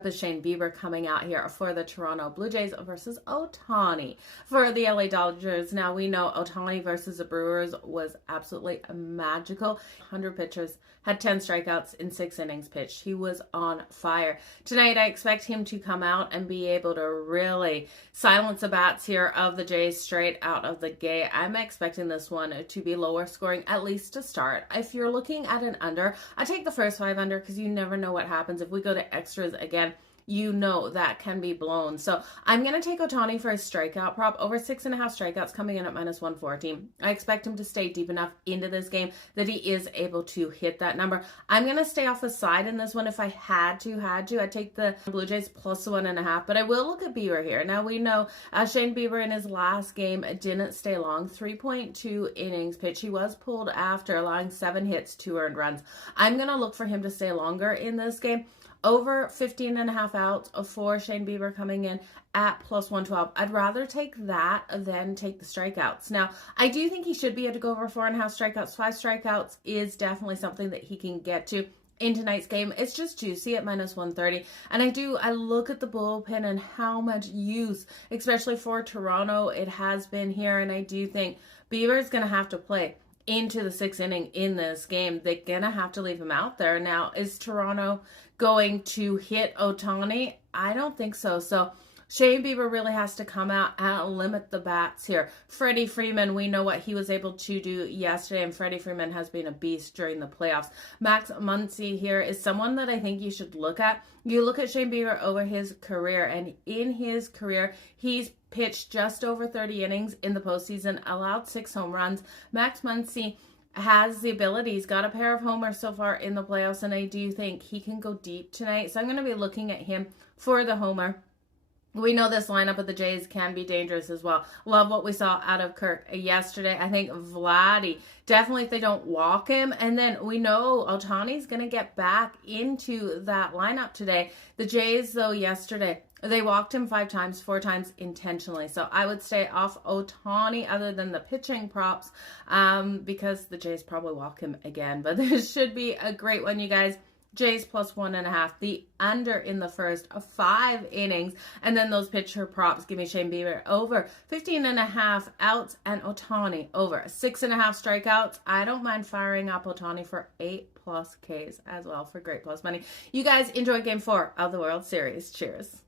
The Shane Bieber coming out here for the Toronto Blue Jays versus Ohtani for the LA Dodgers. Now we know Ohtani versus the Brewers was absolutely magical. 100 pitches, had 10 strikeouts in 6 innings pitched. He was on fire. Tonight I expect him to come out and be able to really silence the bats here of the Jays straight out of the gate. I'm expecting this one to be lower scoring, at least to start. If you're looking at an under, I take the first 5 under because you never know what happens. If we go to extras again, you know that can be blown. So I'm going to take Ohtani for a strikeout prop, over 6.5 strikeouts coming in at -114. I expect him to stay deep enough into this game that he is able to hit that number. I'm going to stay off the side in this one. If I had to, I'd take the Blue Jays +1.5, but I will look at Bieber here. Now we know Shane Bieber in his last game didn't stay long, 3.2 innings pitched. He was pulled after allowing 7 hits, 2 earned runs. I'm going to look for him to stay longer in this game. Over 15.5 outs for Shane Bieber coming in at +112. I'd rather take that than take the strikeouts. Now, I do think he should be able to go over 4.5 strikeouts. 5 strikeouts is definitely something that he can get to in tonight's game. It's just juicy at -130. And I look at the bullpen and how much use, especially for Toronto, it has been here. And I do think Bieber's going to have to play into the 6th inning in this game. They're going to have to leave him out there. Now, is Toronto going to hit Ohtani? I don't think so. So Shane Bieber really has to come out and limit the bats here. Freddie Freeman, we know what he was able to do yesterday, and Freddie Freeman has been a beast during the playoffs. Max Muncy here is someone that I think you should look at. You look at Shane Bieber over his career, and in his career, he's pitched just over 30 innings in the postseason, allowed 6 home runs. Max Muncy has the ability. He's got a pair of homers so far in the playoffs, and I do think he can go deep tonight. So I'm going to be looking at him for the homer. We know this lineup of the Jays can be dangerous as well. Love what we saw out of Kirk yesterday. I think Vladdy, definitely if they don't walk him. And then we know Ohtani's going to get back into that lineup today. The Jays, though, yesterday, they walked him 5 times, 4 times intentionally. So I would stay off Ohtani other than the pitching props because the Jays probably walk him again. But this should be a great one, you guys. Jays +1.5, the under in the first 5 innings, and then those pitcher props give me Shane Bieber over 15.5 outs and Ohtani over 6.5 strikeouts. I don't mind firing up Ohtani for 8+ Ks as well for great plus money. You guys enjoy Game 4 of the World Series. Cheers.